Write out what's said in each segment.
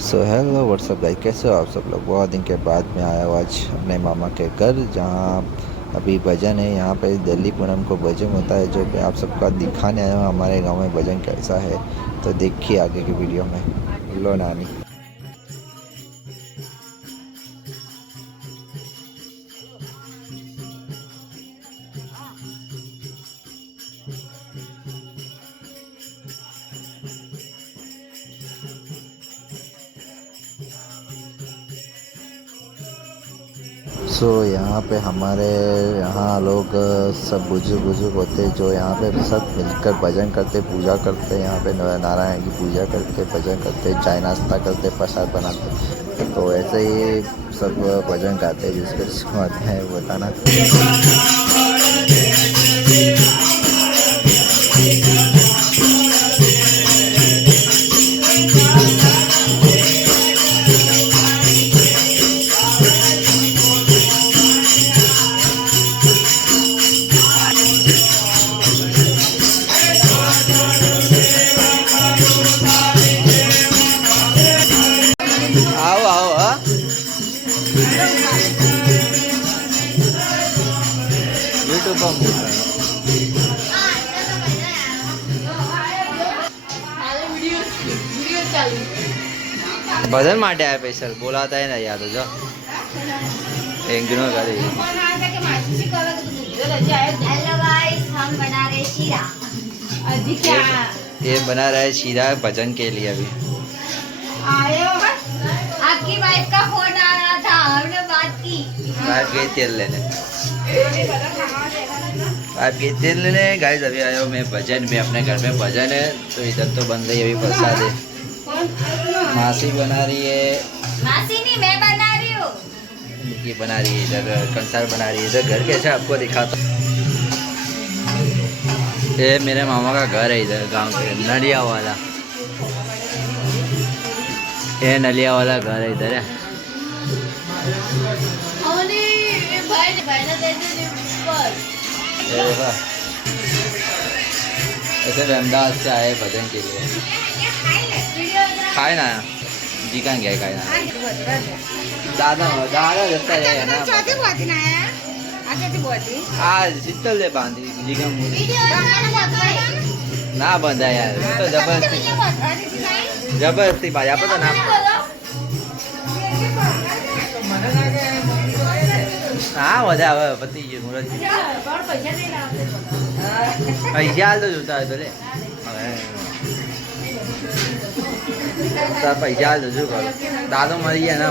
So hello what's up guys, कैसे हो आप सब लोग। बहुत दिन के बाद मैं आया हूँ आज अपने मामा के घर, जहाँ अभी भजन है। यहाँ पे दिल्ली पूनम को भजन होता है, जो मैं आप सबका दिखाने आया हूँ हमारे गांव में भजन कैसा है। तो देखिए आगे की वीडियो में। लो नानी। यहाँ पे हमारे यहाँ लोग सब बुजुर्ग बुजुर्ग होते हैं, जो यहाँ पे सब मिलकर भजन करते, पूजा करते। यहाँ पे नारायण की पूजा करते, भजन करते, चाय नाश्ता करते, प्रसाद बनाते। तो ऐसे ही सब भजन गाते हैं, जिसको जिसको आता है बताना। आओ आओ हाँ, यूट्यूब पर भजन माटे आया स्पेशल बोलाता है ना याद हो जो एक दिनों करे। हेलो गाइस, हम बना रहे शीरा। अजी क्या ये बना रहा है शीरा भजन के लिए। अभी आयो, आपकी वाइफ का फोन आ रहा था, हमने बात की। वाइफ गई तेल लेने, वाइफ गई तेल लेने। गाइस अभी आया हूँ मैं भजन में, अपने घर में भजन है। तो इधर तो बन रही है अभी प्रसाद है। मासी बना रही है, मासी नहीं मैं बना रही हूँ। ये बना रही है, इधर कंसार बना रही है। इधर घर कैसे आपको दिखाता। ये मेरे मामा का घर है इधर गांव के नलिया वाला। ये नलिया वाला घर है इधर है। ये देखो, ऐसे अहमदाबाद से आए भजन के लिए। खाए ना जी कहाँ गया खाए ना। दादा दादा जैसा है ना। आज शीतल ले बांधी जी का मुझे ना बंधा यार, तो जबरदस्ती जबरदस्ती बाजा पता ना। हाँ બધા હવે પતી ગયું મુરત। પૈસા હાલ તો જોતા હોય તો લે હવે પૈસા હાલ તો શું કરું, દાદો મરી ગયા ના।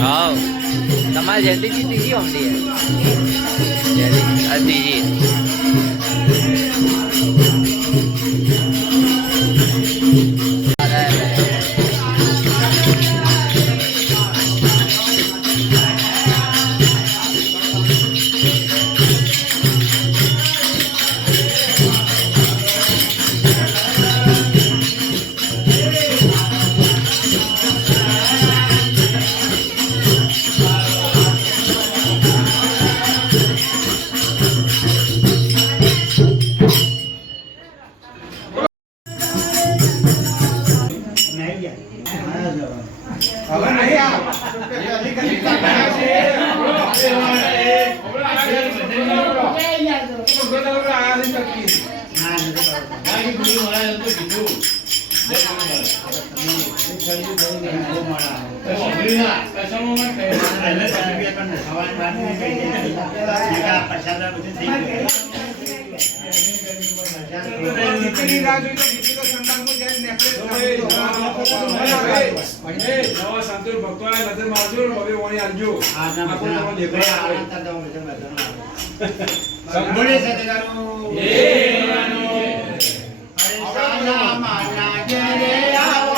हाँ તમારે જલ્દીથી ત્રીજી ઓમડી है जल्दी ત્રીજી। ભક્તો નજર મારજો, હવે વણી આવજો। સંભળે સદગુરુ સાના માના ઘેરે આવો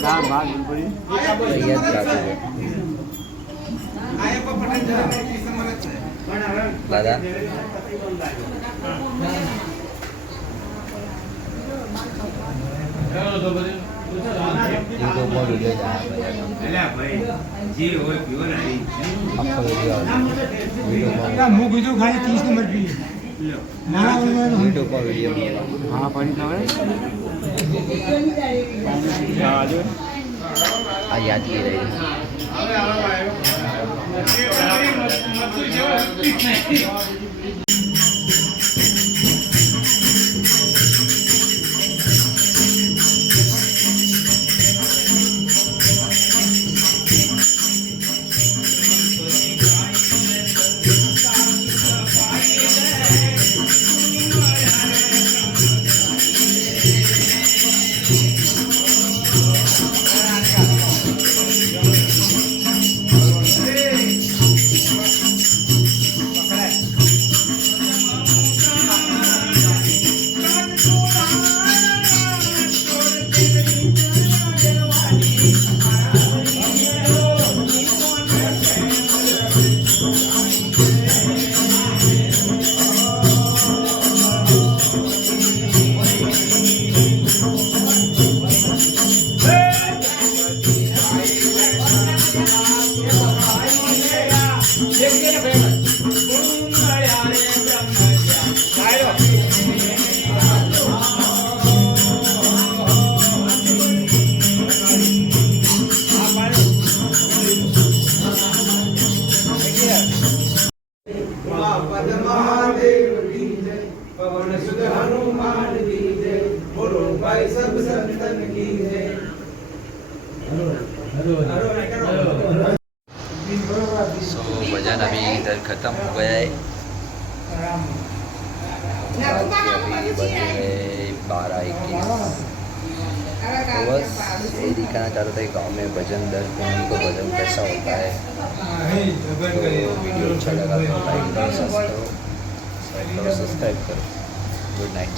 તાર પાડી દાદા યુટ્યુબમાં વિડીયો હું કીધું ખાલી 30 નંબર પી યુટ્યુબમાં વિડીયો હા પાણી આ યાદગીરી રહી सो भजन अभी इधर ख़त्म हो गया है अभी बज गए 12:21 तो बस यही दिखाना चाहता था कि गाँव में भजन 10 दिन को भजन कैसा होता है तो वीडियो अच्छा लगा तो लाइक करो सब्सक्राइब करो गुड नाइट।